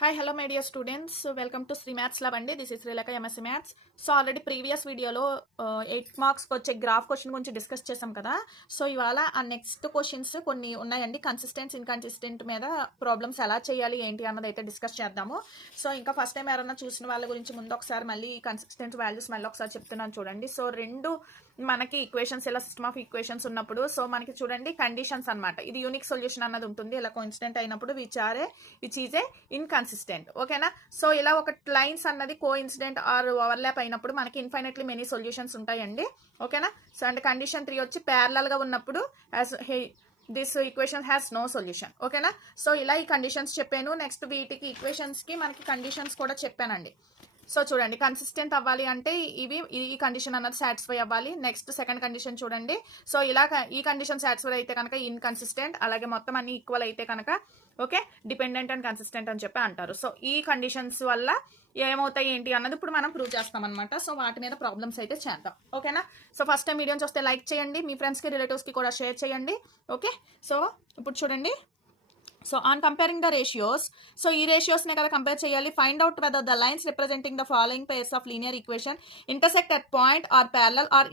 Hi hello my dear students, welcome to Sri maths lab అండి. This is Srilekha MSc maths. So already previous వీడియోలో 8 మార్క్స్కి వచ్చే graph question గురించి discuss చేసాం కదా. సో ఇవాళ ఆ నెక్స్ట్ క్వశ్చన్స్ కొన్ని ఉన్నాయండి. కన్సిస్టెంట్ ఇన్కన్సిస్టెంట్ మీద ప్రాబ్లమ్స్ ఎలా చేయాలి ఏంటి అన్నది అయితే డిస్కస్ చేద్దాము. సో ఇంకా ఫస్ట్ టైం ఎవరైనా చూసిన వాళ్ళ గురించి ముందు ఒకసారి మళ్ళీ కన్సిస్టెంట్ వాల్యూస్ మళ్ళీ ఒకసారి చెప్తున్నాను చూడండి. సో రెండు మనకి ఈక్వేషన్స్ ఇలా సిస్టమ్ ఆఫ్ ఈక్వేషన్స్ ఉన్నప్పుడు సో మనకి చూడండి కండిషన్స్ అనమాట. ఇది యూనిక్ సొల్యూషన్ అన్నది ఉంటుంది. ఇలా కోఇన్సిడెంట్ అయినప్పుడు విచ్ ఈజ్ ఏ ఇన్కన్సిస్టెంట్. ఓకేనా. సో ఇలా ఒక లైన్స్ అన్నది కోఇన్సిడెంట్ ఆర్ ఓవర్లాప్ అయినప్పుడు మనకి ఇన్ఫైనెట్లీ మెనీ సొల్యూషన్స్ ఉంటాయండి. ఓకేనా. సో అండ్ కండిషన్ 3 వచ్చి ప్యారలల్ గా ఉన్నప్పుడు this equation has no solution. ఓకేనా. సో ఇలా ఈ కండిషన్స్ చెప్పాను. నెక్స్ట్ వీటికి ఈక్వేషన్స్ కి మనకి కండిషన్స్ కూడా చెప్పానండి. సో చూడండి, కన్సిస్టెంట్ అవ్వాలి అంటే ఈ కండిషన్ అన్నది సాటిస్ఫై అవ్వాలి. నెక్స్ట్ సెకండ్ కండిషన్ చూడండి. సో ఇలా ఈ కండిషన్ సాటిస్ఫై అయితే కనుక ఇన్కన్సిస్టెంట్, అలాగే మొత్తం అన్ని ఈక్వల్ అయితే కనుక ఓకే డిపెండెంట్ అండ్ కన్సిస్టెంట్ అని చెప్పి అంటారు. సో ఈ కండిషన్స్ వల్ల ఏమవుతాయి ఏంటి అన్నది ఇప్పుడు మనం ప్రూవ్ చేస్తాం అనమాట. సో వాటి మీద ప్రాబ్లమ్స్ అయితే చేద్దాం. ఓకేనా. సో ఫస్ట్ టైం వీడియోని చూస్తే లైక్ చేయండి, మీ ఫ్రెండ్స్కి రిలేటివ్స్కి కూడా షేర్ చేయండి. ఓకే. సో ఇప్పుడు చూడండి. So on comparing the ratios, so ఈ రేషియోస్నే కదా కంపేర్ చేయాలి. Find out whether the lines representing the following pairs of linear equation intersect at point or parallel or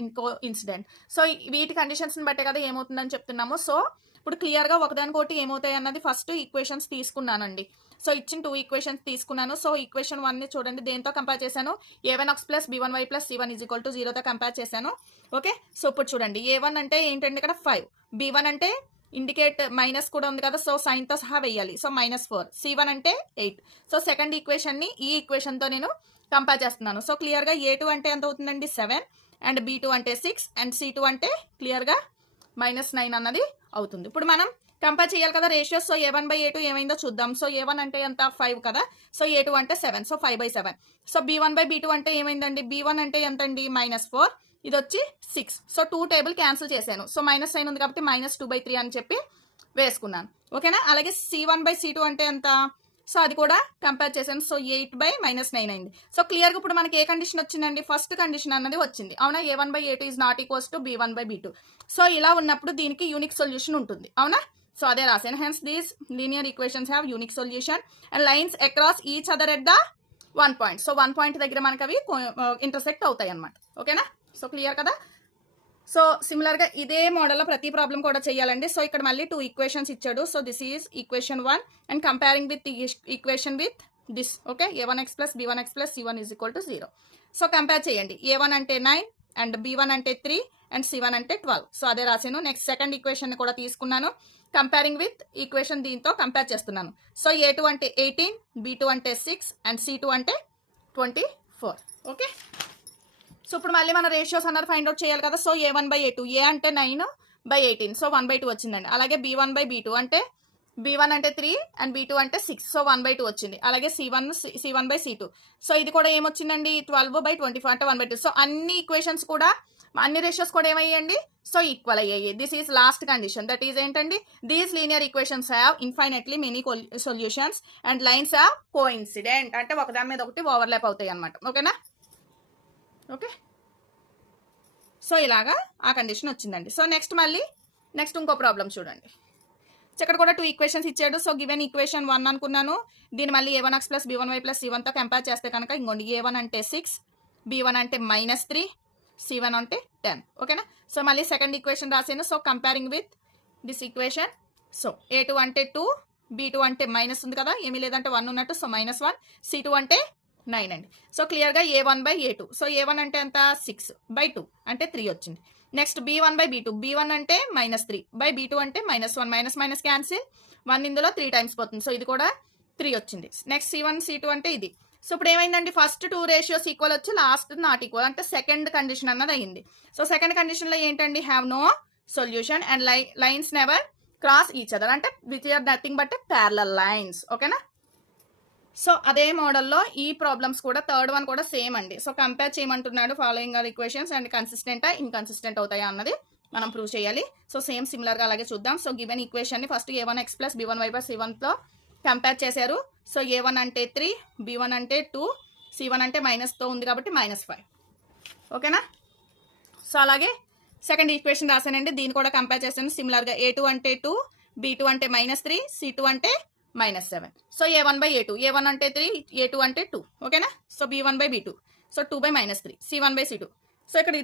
incident. So వీటి కండిషన్స్ని బట్టే కదా ఏమవుతుందని చెప్తున్నాము. సో ఇప్పుడు క్లియర్గా ఒకదానికోటి ఏమవుతాయి అన్నది ఫస్ట్ ఈక్వేషన్స్ తీసుకున్నానండి. సో ఇచ్చిన 2 ఈక్వేషన్స్ తీసుకున్నాను. సో ఈక్వేషన్ 1ని చూడండి దేంతో కంపేర్ చేశాను, a1x plus b1y plus c1 is equal to 0తో కంపేర్ చేశాను. ఓకే. సో ఇప్పుడు చూడండి, a1 అంటే ఏంటంటే ఇక్కడ 5, b1 అంటే ఇండికేట్ మైనస్ కూడా ఉంది కదా, సో సైన్తో సహా వేయాలి. సో -4, c1 అంటే 8. సో సెకండ్ ఈక్వేషన్ని ఈ ఈక్వేషన్తో నేను కంపేర్ చేస్తున్నాను. సో క్లియర్గా a2 అంటే ఎంత అవుతుందండి 7, అండ్ b2 అంటే 6, అండ్ c2 అంటే క్లియర్గా -9 అన్నది అవుతుంది. ఇప్పుడు మనం కంపేర్ చేయాలి కదా రేషియోస్. సో a1/a2 ఏమైందో చూద్దాం. సో a1 అంటే ఎంత 5 కదా, సో a2 అంటే 7, సో 5/7. సో b1/b2 అంటే ఏమైందండి, b1 అంటే ఎంత అండి -4, ఇది వచ్చి 6. సో 2 టేబుల్ క్యాన్సిల్ చేశాను. సో మైనస్ సైన్ ఉంది కాబట్టి -2/3 అని చెప్పి వేసుకున్నాను. ఓకేనా. అలాగే c1/c2 అంటే ఎంత, సో అది కూడా కంపేర్ చేశాను. సో 8/-9 అయింది. సో క్లియర్గా ఇప్పుడు మనకి ఏ కండిషన్ వచ్చిందండి, ఫస్ట్ కండిషన్ అన్నది వచ్చింది. అవునా. a1/a2 is not equals to b1/b2. So ఇలా ఉన్నప్పుడు దీనికి యూనిక్ సొల్యూషన్ ఉంటుంది. అవునా. సో అదే రాశాను. Hence these linear equations have unique solution and lines across each other at the 1 point. So 1 point దగ్గర మనకి అవి ఇంటర్సెక్ట్ అవుతాయి అనమాట. ఓకేనా. సో క్లియర్ కదా. సో సిమిలర్గా ఇదే మోడల్లో ప్రతి ప్రాబ్లం కూడా చేయాలండి. సో ఇక్కడ మళ్ళీ 2 ఈక్వేషన్స్ ఇచ్చాడు. So this is equation 1 and comparing with equation with this. Okay. a1x plus b1x plus c1 is equal to 0. So compare చేయండి. a1 అంటే 9, అండ్ b1 అంటే 3, అండ్ c1 అంటే 12. సో అదే రాశాను. నెక్స్ట్ సెకండ్ ఈక్వేషన్ కూడా తీసుకున్నాను. Comparing with equation దీంతో compare చేస్తున్నాను. సో a2 అంటే 18, b2 అంటే 6, అండ్ c2 అంటే 24. ఓకే. సో ఇప్పుడు మళ్ళీ మన రేషియోస్ అన్నది ఫైండ్ అవుట్ చేయాలి కదా. సో a1/a2, a అంటే 9/18, సో 1/2 వచ్చిందండి. అలాగే b1/b2 అంటే b1 అంటే 3, అండ్ b2 అంటే 6, సో 1/2 వచ్చింది. అలాగే c1/c2, సో ఇది కూడా ఏమొచ్చిందండి 12/24 అంటే 1/2. సో అన్ని ఈక్వేషన్స్ కూడా అన్ని రేషియోస్ కూడా ఏమయ్యండి, సో ఈక్వల్ అయ్యాయి. This is last condition. That is ఏంటండి, these linear equations have infinitely many solutions and lines are coincident, అంటే ఒకదాని మీద ఒకటి ఓవర్లాప్ అవుతాయి అనమాట. ఓకేనా. ఓకే. సో ఇలాగా ఆ కండిషన్ వచ్చిందండి. సో నెక్స్ట్ ఇంకో ప్రాబ్లం చూడండి. ఇక్కడ కూడా 2 ఈక్వేషన్స్ ఇచ్చాడు. సో గివెన్ ఈక్వేషన్ 1 అనుకున్నాను. దీన్ని మళ్ళీ a1x ప్లస్ b1y ప్లస్ c1తో కంపేర్ చేస్తే కనుక ఇంకోండి a1 అంటే 6, b1 అంటే -3, c1 అంటే 10. ఓకేనా. సో మళ్ళీ సెకండ్ ఈక్వేషన్ రాసాను. So comparing with this equation. So a2 అంటే 2, b2 అంటే మైనస్ ఉంది కదా, ఏమీ లేదంటే 1 ఉన్నట్టు, సో -1, c2 అంటే 9 అండి. సో క్లియర్గా a1/a2. సో a1 అంటే ఎంత 6/2 అంటే 3 వచ్చింది. నెక్స్ట్ b1/b2, b1 అంటే -3/b2 అంటే -1, మైనస్ క్యాన్సిల్, 1 ఇందులో 3 టైమ్స్ పోతుంది. సో ఇది కూడా 3 వచ్చింది. నెక్స్ట్ c1 c2 అంటే ఇది. సో ఇప్పుడు ఏమైందండి, ఫస్ట్ 2 రేషియోస్ ఈక్వల్ వచ్చి లాస్ట్ నాట్ ఈక్వల్, అంటే సెకండ్ కండిషన్ అన్నది అయింది. సో సెకండ్ కండిషన్లో ఏంటండి, have no solution and lines never cross each other, అంటే which are nothing but parallel lines. ఓకేనా. సో అదే మోడల్లో ఈ ప్రాబ్లమ్స్ కూడా థర్డ్ వన్ కూడా సేమ్ అండి. సో కంపేర్ చేయమంటున్నాడు ఫాలోయింగ్ ఆర్ ఈక్వేషన్స్ అండ్ కన్సిస్టెంటా ఇన్కన్సిస్టెంట్ అవుతాయా అన్నది మనం ప్రూవ్ చేయాలి. సో సేమ్ సిమిలర్గా అలాగే చూద్దాం. సో గివెన్ ఈక్వేషన్ని first a1x plus b1y plus c1తో కంపేర్ చేశారు. సో a1 అంటే 3, b1 అంటే 2, c1 అంటే మైనస్తో ఉంది కాబట్టి -5. ఓకేనా. సో అలాగే సెకండ్ ఈక్వేషన్ రాశానండి. దీన్ని కూడా కంపేర్ చేశాను సిమిలర్గా. a2 అంటే 2, b2 అంటే -3, c2 అంటే -7. సో a1/a2, a1 అంటే 3, a2 అంటే 2. ఓకేనా? So b1/b2, so 2/-3, c1/c2. So ఇక్కడ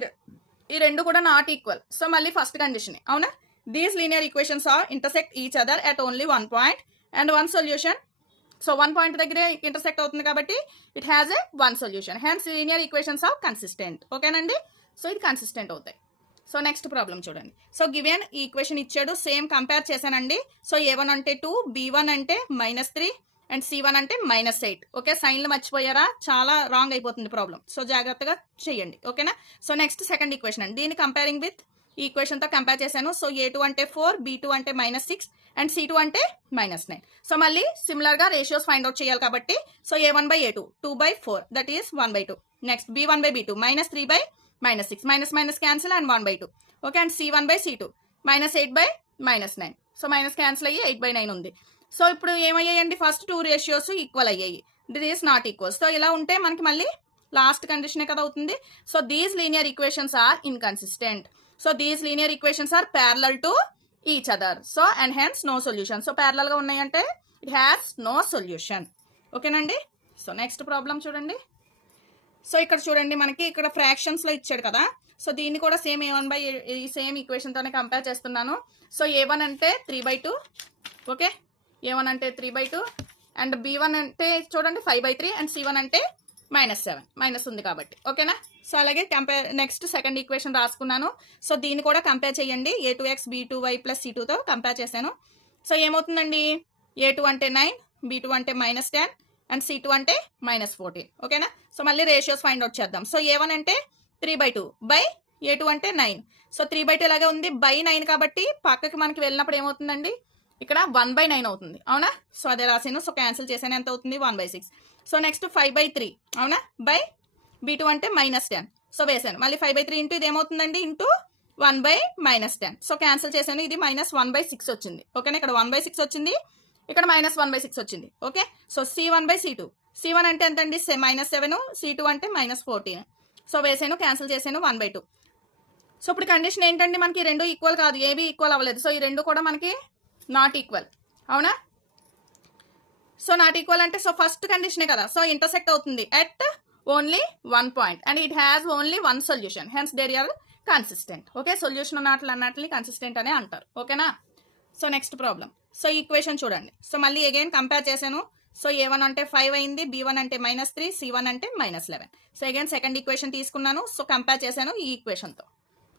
ఈ రెండు కూడా నాట్ ఈక్వల్. సో మళ్ళీ ఫస్ట్ కండిషన్ అవునా? These linear equations are intersect each other at only one point and one solution. So one point దగ్గరే ఇంటర్సెక్ట్ అవుతుంది కాబట్టి it has a one solution. Hence linear equations are consistent. ఓకేనండి? So ఇది consistent అవుతాయి. So next problem చూడండి. So given ఈ equation ఇచ్చాడు, same compare చేశానండి. సో a1 అంటే 2, b1 అంటే -3 అండ్ c1 అంటే -8. ఓకే, సైన్లు మర్చిపోయారా? చాలా రాంగ్ అయిపోతుంది ప్రాబ్లం. సో జాగ్రత్తగా చేయండి. ఓకేనా? సో నెక్స్ట్ సెకండ్ ఈక్వేషన్ అండి. దీన్ని కంపేరింగ్ విత్ ఈ ఈక్వేషన్తో కంపేర్ చేశాను. సో a2 అంటే 4, b2 అంటే -6 అండ్ c2 అంటే -9. సో మళ్ళీ సిమిలర్గా రేషియోస్ ఫైండ్ అవుట్ చేయాలి కాబట్టి so a1/a2 2/4 that is 1/2. Next b1/b2 -3/-6 minus cancel and 1/2. Okay, and c1/c2 -8/-9. So minus cancel అయ్యి 8/9 ఉంది. సో ఇప్పుడు ఏమయ్యాయండి? ఫస్ట్ టూ రేషియోస్ ఈక్వల్ అయ్యాయి, this is not equal. So ఇలా ఉంటే మనకి మళ్ళీ లాస్ట్ కండిషనే కదా అవుతుంది. So these linear equations are inconsistent. So these linear equations are parallel to each other. So and hence no solution. So parallel గా ఉన్నాయంటే ఇట్ హ్యాస్ నో సొల్యూషన్. ఓకేనండి? సో నెక్స్ట్ ప్రాబ్లం చూడండి. సో ఇక్కడ చూడండి, మనకి ఇక్కడ ఫ్రాక్షన్స్ లో ఇచ్చాడు కదా. సో దీన్ని కూడా సేమ్ ఈ సేమ్ ఈక్వేషన్ తోనే కంపేర్ చేస్తున్నాను. సో a1 అంటే 3/2. ఓకే, a1 అంటే 3/2 అండ్ b1 అంటే చూడండి 5/3 అండ్ c1 అంటే -7, మైనస్ ఉంది కాబట్టి. ఓకేనా? సో అలాగే కంపేర్ నెక్స్ట్ సెకండ్ ఈక్వేషన్ రాసుకున్నాను. సో దీన్ని కూడా కంపేర్ చేయండి. a2x b2y + c2తో కంపేర్ చేశాను. సో ఏమవుతుందండి? a2 అంటే 9, b2 అంటే -10 అండ్ c2 అంటే -14. ఓకేనా? సో మళ్ళీ రేషియోస్ ఫైండ్ అవుట్ చేద్దాం. సో a1 అంటే 3/2 బై a2 అంటే 9. సో 3/2 లాగే ఉంది, బై 9 కాబట్టి పక్కకి మనకి వెళ్ళినప్పుడు ఏమవుతుందండి? ఇక్కడ 1/9 అవుతుంది. అవునా? సో అదే రాసాను. సో క్యాన్సిల్ చేసాను. ఎంత అవుతుంది? 1/6. సో నెక్స్ట్ 5/3 అవునా? బై b2 అంటే -10. సో వేసాను. మళ్ళీ 5/3 ఇంటూ ఇది ఏమవుతుందండి? ఇంటూ 1/-10. సో క్యాన్సిల్ చేశాను. ఇది -1/6 వచ్చింది. ఓకేనా? ఇక్కడ 1/6 వచ్చింది, ఇక్కడ -1/6 వచ్చింది. Okay, so c1/c2. c1 అంటే ఎంతండి? -7, c2 అంటే -14. సో వేసాను, క్యాన్సిల్ చేశాను. 1/2. సో ఇప్పుడు కండిషన్ ఏంటండి? మనకి రెండు ఈక్వల్ కాదు, ఏవి ఈక్వల్ అవ్వలేదు. సో ఈ రెండు కూడా మనకి నాట్ ఈక్వల్. అవునా? సో నాట్ ఈక్వల్ అంటే సో ఫస్ట్ కండిషనే కదా. సో ఇంటర్సెక్ట్ అవుతుంది at only one point and it has only one solution. Hence there are consistent. Okay, solution అన్నట్లని కన్సిస్టెంట్ అనే అంటారు. ఓకేనా? So next problem. So equation చూడండి. సో మళ్ళీ అగైన్ కంపేర్ చేశాను. సో a1 అంటే 5 అయింది, b1 అంటే -3, c1 అంటే -11. సో అగైన్ సెకండ్ ఈక్వేషన్ తీసుకున్నాను. సో కంపేర్ చేశాను ఈ ఈక్వేషన్తో.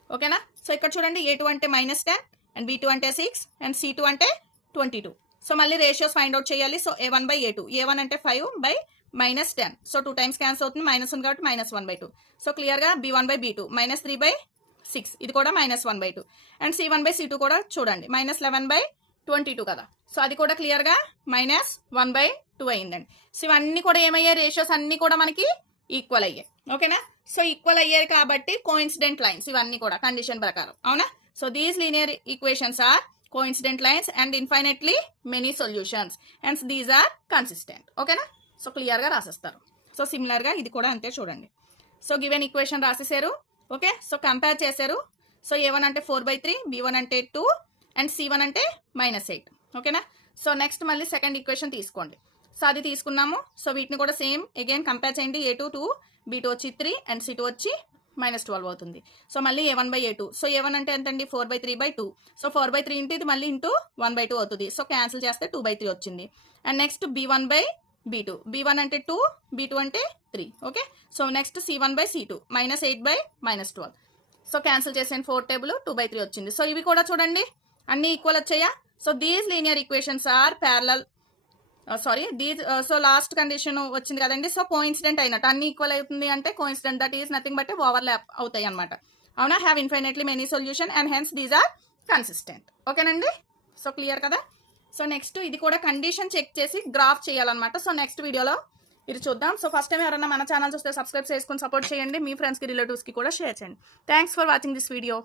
ఓకేనా? సో ఇక్కడ చూడండి, a2 అంటే -10 అండ్ b2 అంటే 6 అండ్ c2 అంటే 22. సో మళ్ళీ రేషియోస్ ఫైండ్ అవుట్ చేయాలి. సో a1/a2, a1 అంటే 5/-10. సో 2 టైమ్స్ క్యాన్సిల్ అవుతుంది, మైనస్ ఉంది కాబట్టి -1/2. సో క్లియర్గా b1/b2 -3/6, ఇది కూడా -1/2. అండ్ c1/c2 కూడా చూడండి -11/22 కదా. సో అది కూడా క్లియర్గా -1/2 అయిందండి. సో ఇవన్నీ కూడా ఏమయ్యాయి? రేషియోస్ అన్నీ కూడా మనకి ఈక్వల్ అయ్యాయి. ఓకేనా? సో ఈక్వల్ అయ్యాయి కాబట్టి కోఇన్సిడెంట్ లైన్స్ ఇవన్నీ కూడా కండిషన్ ప్రకారం. అవునా? So these linear equations are coincident lines and infinitely many solutions, hence these are consistent. ఓకేనా? సో క్లియర్గా రాసేస్తారు. సో సిమిలర్గా ఇది కూడా అంతే చూడండి. సో గివెన్ ఈక్వేషన్ రాసేసారు. ఓకే, సో కంపేర్ చేశారు. సో a1 అంటే 4/3, b1 అంటే 2 అండ్ c1 అంటే -8. ఓకేనా? సో నెక్స్ట్ మళ్ళీ సెకండ్ ఈక్వేషన్ తీసుకోండి. సో అది తీసుకున్నాము. సో వీటిని కూడా సేమ్ అగైన్ కంపేర్ చేయండి. a2 2, b2 వచ్చి 3 అండ్ c2 వచ్చి -12 అవుతుంది. సో మళ్ళీ a1/a2. సో a1 అంటే ఎంతండి? 4/3/2. సో 4/3 ఇంటూ ఇది మళ్ళీ ఇంటూ 1/2 అవుతుంది. సో క్యాన్సిల్ చేస్తే 2/3 వచ్చింది. And next b1/b2. b1 అంటే 2, b2 అంటే 3. Okay, so next c1/c2 -8/-12. So cancel చేసాను 4 టేబుల్ 2/3 వచ్చింది. సో ఇవి కూడా చూడండి అన్ని ఈక్వల్ వచ్చాయా? So these linear equations are parallel so last condition వచ్చింది కదండి. సో కోఇన్సిడెంట్ అయినట్టు అన్ని ఈక్వల్ అవుతుంది అంటే coincident, that is nothing but overlap అవుతాయి అనమాట. అవునా? Have infinitely many solution and hence these are consistent. ఓకేనండి? సో క్లియర్ కదా. సో నెక్స్ట్ ఇది కూడా కండిషన్ చెక్ చేసి గ్రాఫ్ చేయాలన్నమాట. సో నెక్స్ట్ వీడియోలో ఇది చూద్దాం. సో ఫస్ట్ టైం ఎవరైనా మన ఛానల్ చూస్తే సబ్స్క్రైబ్ చేసుకుని సపోర్ట్ చేయండి. మీ ఫ్రెండ్స్కి రిలేటివ్స్కి కూడా షేర్ చేయండి. Thanks for watching this video.